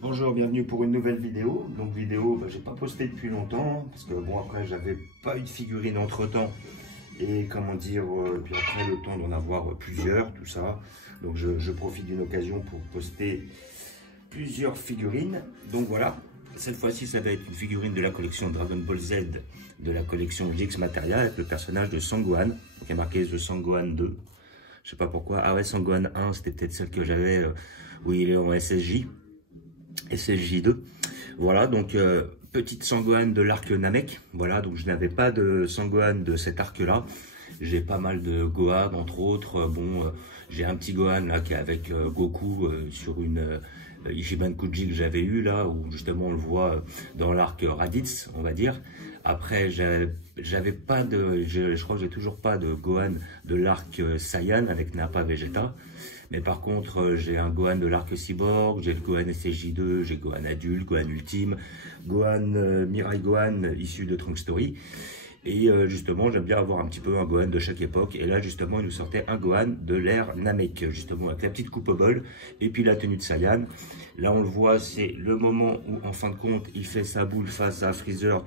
Bonjour, bienvenue pour une nouvelle vidéo. Donc vidéo, j'ai pas posté depuis longtemps parce que bon après j'avais pas eu de figurines entre temps et comment dire, puis après le temps d'en avoir plusieurs, tout ça. Donc je profite d'une occasion pour poster plusieurs figurines. Donc voilà, cette fois-ci ça va être une figurine de la collection Dragon Ball Z, de la collection GX Materia avec le personnage de Sangohan. Donc il y a marqué The Sangohan 2. Je sais pas pourquoi. Ah ouais, Sangohan 1, c'était peut-être celle que j'avais où il est en SSJ2. Voilà, donc petite Sangohan de l'arc Namek. Voilà, donc je n'avais pas de Sangohan de cet arc-là. J'ai pas mal de Gohan, entre autres. J'ai un petit Gohan là qui est avec Goku sur une Ichiban Kuji que j'avais eu là, où justement on le voit dans l'arc Raditz, on va dire. Après, j'avais pas de, je crois que j'ai toujours pas de Gohan de l'arc Saiyan avec Nappa Vegeta. Mais par contre, j'ai un Gohan de l'arc Cyborg, j'ai le Gohan SSJ2, j'ai Gohan adulte, Gohan ultime, Gohan Mirai Gohan issu de Trunk Story. Et justement, j'aime bien avoir un petit peu un Gohan de chaque époque. Et là, justement, il nous sortait un Gohan de l'ère Namek, justement, avec la petite coupe au bol et puis la tenue de Saiyan. Là, on le voit, c'est le moment où, en fin de compte, il fait sa boule face à Freezer,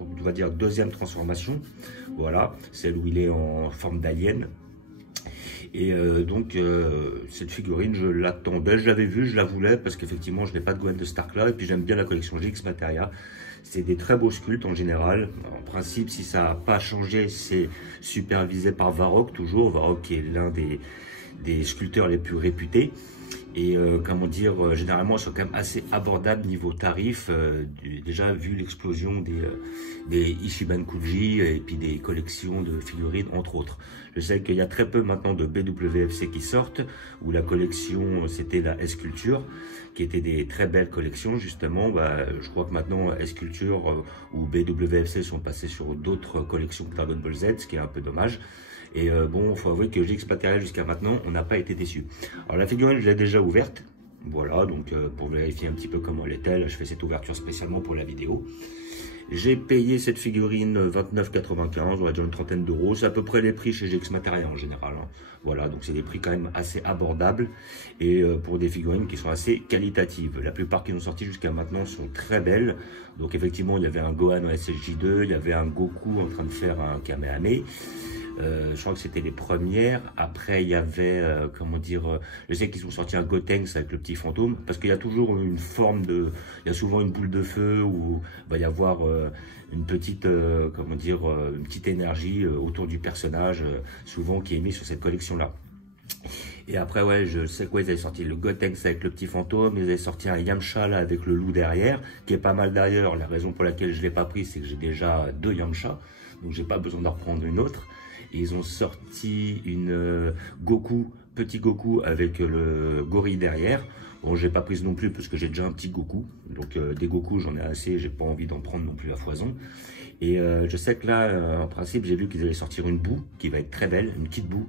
on va dire deuxième transformation. Voilà, celle où il est en forme d'alien. Et cette figurine, je l'attendais, je l'avais vue, je la voulais parce qu'effectivement, je n'ai pas de Gohan de Stark là. Et puis, j'aime bien la collection GX Materia. C'est des très beaux sculptes en général. En principe, si ça n'a pas changé, c'est supervisé par Varrock, toujours. Varrock qui est l'un des sculpteurs les plus réputés. Et comment dire, généralement, ils sont quand même assez abordables niveau tarif. Déjà, vu l'explosion des Ichiban Kuji et puis des collections de figurines, entre autres. Je sais qu'il y a très peu maintenant de BWFC qui sortent, où la collection, c'était la S-Culture, qui était des très belles collections, justement. Je crois que maintenant, S-Culture ou BWFC sont passés sur d'autres collections que Dragon Ball Z, ce qui est un peu dommage. Et il faut avouer que GX Materia jusqu'à maintenant, on n'a pas été déçus. Alors la figurine, je l'ai déjà ouverte. Voilà, donc pour vérifier un petit peu comment elle était, là, je fais cette ouverture spécialement pour la vidéo. J'ai payé cette figurine 29,95, on va dire une trentaine d'euros. C'est à peu près les prix chez GX Materia en général. Hein. Voilà, donc c'est des prix quand même assez abordables et pour des figurines qui sont assez qualitatives. La plupart qui sont sorties jusqu'à maintenant sont très belles. Donc effectivement, il y avait un Gohan en SSJ2, il y avait un Goku en train de faire un Kamehameha. Je crois que c'était les premières. Après, il y avait, je sais qu'ils ont sorti un Gotenks avec le petit fantôme, parce qu'il y a toujours une forme de, il y a souvent une boule de feu où il va y avoir une petite, une petite énergie autour du personnage, souvent qui est mise sur cette collection-là. Et après, ouais, je sais quoi, ils avaient sorti le Gotenks avec le petit fantôme, ils avaient sorti un Yamcha là avec le loup derrière, qui est pas mal d'ailleurs. La raison pour laquelle je l'ai pas pris, c'est que j'ai déjà 2 Yamcha, donc j'ai pas besoin d'en reprendre une autre. Et ils ont sorti une petit Goku avec le gorille derrière. Bon, j'ai pas prise non plus parce que j'ai déjà un petit Goku. Donc des Goku, j'en ai assez, j'ai pas envie d'en prendre non plus à foison. Et je sais que là, en principe, j'ai vu qu'ils allaient sortir une boue qui va être très belle, une petite boue.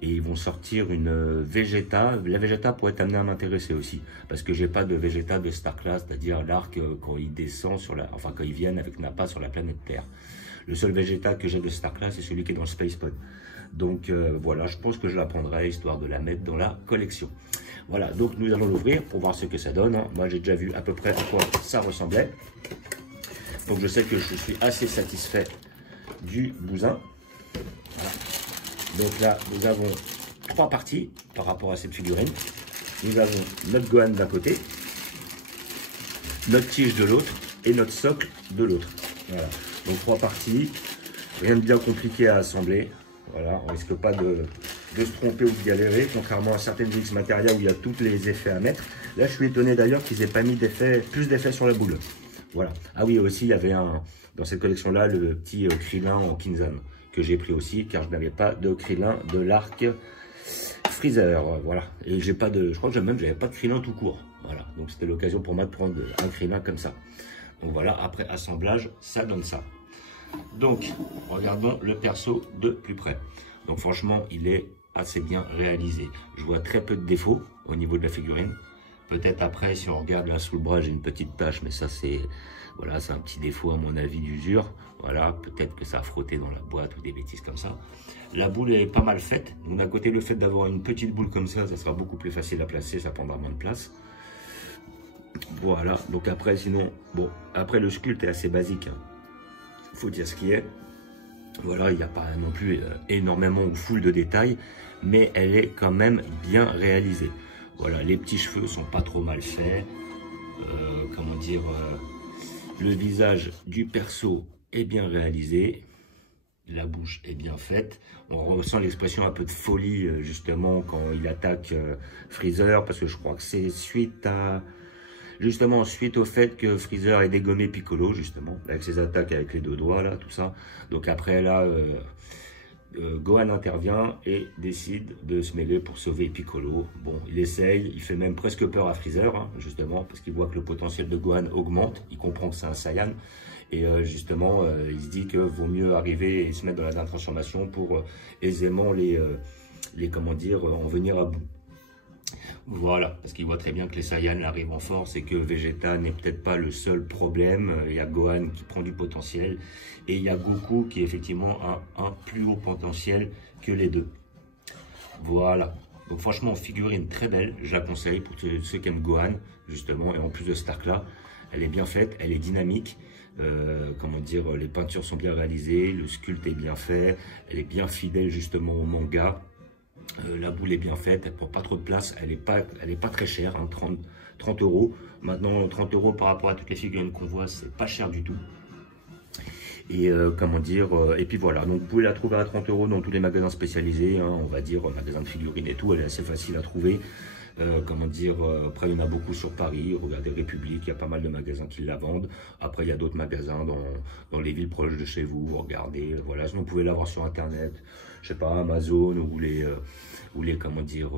Et ils vont sortir une Vegeta. La Vegeta pourrait être amenée à m'intéresser aussi. Parce que j'ai pas de Vegeta de Star Class, c'est-à-dire l'arc quand il descend quand ils viennent avec Nappa sur la planète Terre. Le seul Vegeta que j'ai de Star Class, c'est celui qui est dans le Space Pod. Donc voilà, je pense que je la prendrai, histoire de la mettre dans la collection. Voilà, donc nous allons l'ouvrir pour voir ce que ça donne. Hein. Moi, j'ai déjà vu à peu près à quoi ça ressemblait. Donc je sais que je suis assez satisfait du bousin. Voilà. Donc là, nous avons 3 parties par rapport à cette figurine. Nous avons notre Gohan d'un côté, notre tige de l'autre et notre socle de l'autre. Voilà. Donc 3 parties, rien de bien compliqué à assembler. Voilà, on risque pas de se tromper ou de galérer, contrairement à certaines GX Materia où il y a tous les effets à mettre. Là, je suis étonné d'ailleurs qu'ils aient pas mis plus d'effets sur la boule. Voilà. Ah oui, aussi, il y avait dans cette collection-là, le petit Krillin en Kinzan, que j'ai pris aussi, car je n'avais pas de Krillin de l'arc Freezer. Voilà. Et je crois que j'avais pas de Krillin tout court. Voilà. Donc c'était l'occasion pour moi de prendre un Krillin comme ça. Donc voilà, après assemblage, ça donne ça. Donc, regardons le perso de plus près. Donc franchement, il est assez bien réalisé. Je vois très peu de défauts au niveau de la figurine. Peut-être après, si on regarde là sous le bras, j'ai une petite tache, mais ça c'est un petit défaut à mon avis d'usure. Voilà, peut-être que ça a frotté dans la boîte ou des bêtises comme ça. La boule est pas mal faite. Donc d'un côté, le fait d'avoir une petite boule comme ça sera beaucoup plus facile à placer, ça prendra moins de place. Voilà, donc après, sinon, bon, après le sculpte est assez basique, hein. Faut dire ce qui est. Voilà, il n'y a pas non plus énormément ou full de détails, mais elle est quand même bien réalisée. Voilà, les petits cheveux sont pas trop mal faits. Comment dire, le visage du perso est bien réalisé. La bouche est bien faite. On ressent l'expression un peu de folie, justement, quand il attaque Freezer, parce que je crois que c'est suite à... Justement, suite au fait que Freezer ait dégommé Piccolo, justement, avec ses attaques avec les deux doigts, là, tout ça. Donc après, là, Gohan intervient et décide de se mêler pour sauver Piccolo. Bon, il essaye, il fait même presque peur à Freezer, hein, justement, parce qu'il voit que le potentiel de Gohan augmente. Il comprend que c'est un Saiyan. Et justement, il se dit que vaut mieux arriver et se mettre dans la dernière transformation pour aisément comment dire, en venir à bout. Voilà, parce qu'il voit très bien que les Saiyans arrivent en force et que Vegeta n'est peut-être pas le seul problème. Il y a Gohan qui prend du potentiel et il y a Goku qui effectivement a un plus haut potentiel que les deux. Voilà, donc franchement, figurine très belle, je la conseille pour ceux qui aiment Gohan, justement, et en plus de cet arc-là, elle est bien faite, elle est dynamique. Comment dire, les peintures sont bien réalisées, le sculpte est bien fait, elle est bien fidèle justement au manga. La boule est bien faite, elle prend pas trop de place, elle est pas très chère, hein, 30 euros. Maintenant, 30 euros par rapport à toutes les figurines qu'on voit, c'est pas cher du tout. Et comment dire, et puis voilà, donc vous pouvez la trouver à 30 euros dans tous les magasins spécialisés, hein, on va dire, magasins de figurines et tout, elle est assez facile à trouver. Comment dire, après il y en a beaucoup sur Paris, regardez République, il y a pas mal de magasins qui la vendent. Après il y a d'autres magasins dans les villes proches de chez vous, vous regardez, voilà, sinon vous pouvez l'avoir sur internet, je sais pas, Amazon ou les comment dire,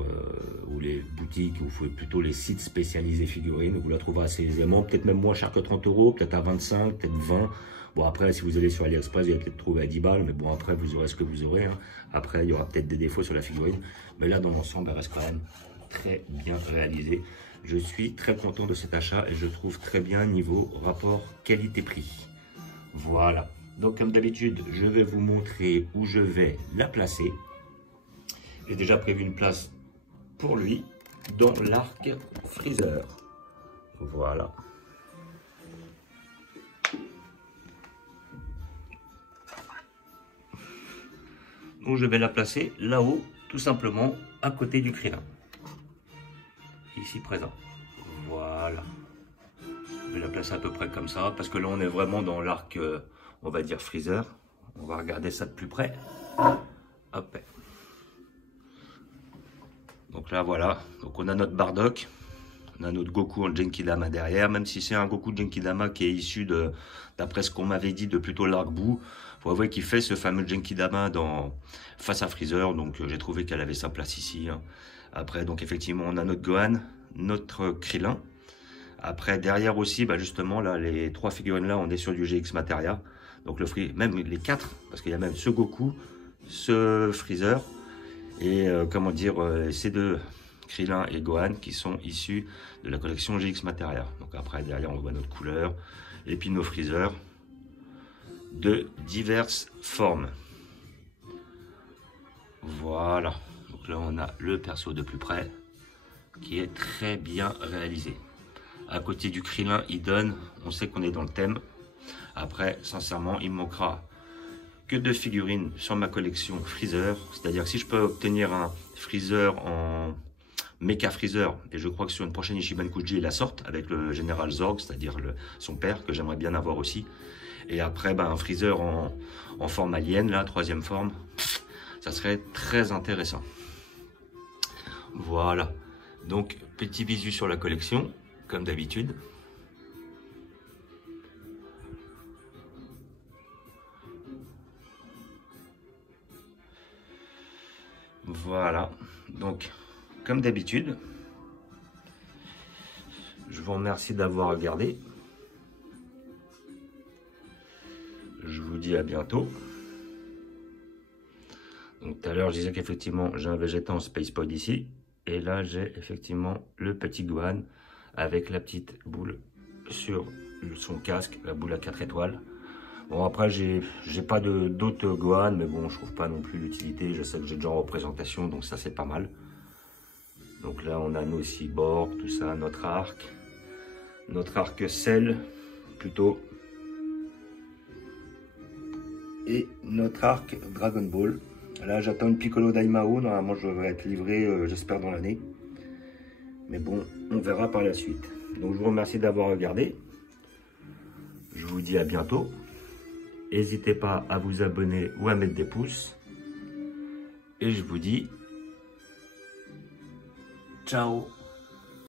ou les boutiques, ou plutôt les sites spécialisés figurines, vous la trouverez assez aisément, peut-être même moins cher que 30 euros, peut-être à 25, peut-être 20. Bon après si vous allez sur AliExpress, vous allez peut-être trouver à 10 balles, mais bon après vous aurez ce que vous aurez, hein. Après il y aura peut-être des défauts sur la figurine, mais là dans l'ensemble elle reste quand même très bien réalisé. Je suis très content de cet achat et je trouve très bien niveau rapport qualité-prix. Voilà. Donc comme d'habitude, je vais vous montrer où je vais la placer. J'ai déjà prévu une place pour lui dans l'arc Freezer. Voilà. Donc je vais la placer là-haut, tout simplement à côté du Krillin. Ici présent. Voilà. Je vais la placer à peu près comme ça, parce que là on est vraiment dans l'arc, on va dire Freezer. On va regarder ça de plus près. Hop. Donc là voilà, donc on a notre Bardock, on a notre Goku en Genkidama derrière, même si c'est un Goku Genkidama qui est issu d'après ce qu'on m'avait dit, de plutôt l'arc Buu. Faut avouer qu'il fait ce fameux Genkidama face à Freezer, donc j'ai trouvé qu'elle avait sa place ici, hein. Après, donc effectivement, on a notre Gohan, notre Krillin. Après, derrière aussi, bah justement, là, les trois figurines là, on est sur du GX Materia. Donc même les quatre, parce qu'il y a même ce Goku, ce Freezer, et comment dire, ces deux Krillin et Gohan qui sont issus de la collection GX Materia. Donc après, derrière, on voit notre couleur, et puis nos Freezer de diverses formes. Voilà. Donc là, on a le perso de plus près qui est très bien réalisé. À côté du Krillin, il donne, on sait qu'on est dans le thème. Après, sincèrement, il me manquera que 2 figurines sur ma collection Freezer. C'est-à-dire que si je peux obtenir un Freezer en Mecha Freezer, et je crois que sur une prochaine Ichiban Kuji, il la sorte avec le général Zorg, c'est-à-dire son père, que j'aimerais bien avoir aussi. Et après, bah, un Freezer en forme alien, là, 3e forme. Ça serait très intéressant. Voilà. Donc, petit visu sur la collection, comme d'habitude. Voilà. Donc, comme d'habitude, je vous remercie d'avoir regardé. Je vous dis à bientôt. Donc tout à l'heure, je disais qu'effectivement, j'ai un Vegeta en Space Pod ici. Et là, j'ai effectivement le petit Gohan avec la petite boule sur son casque, la boule à 4 étoiles. Bon, après, j'ai pas d'autres Gohan, mais bon, je trouve pas non plus l'utilité. Je sais que j'ai déjà en représentation, donc ça, c'est pas mal. Donc là, on a nos cyborgs, tout ça, notre arc. notre arc Cell plutôt, et notre arc Dragon Ball. Là j'attends une Piccolo Daimao, normalement je vais être livré j'espère dans l'année, mais bon on verra par la suite. Donc je vous remercie d'avoir regardé, je vous dis à bientôt, n'hésitez pas à vous abonner ou à mettre des pouces, et je vous dis ciao.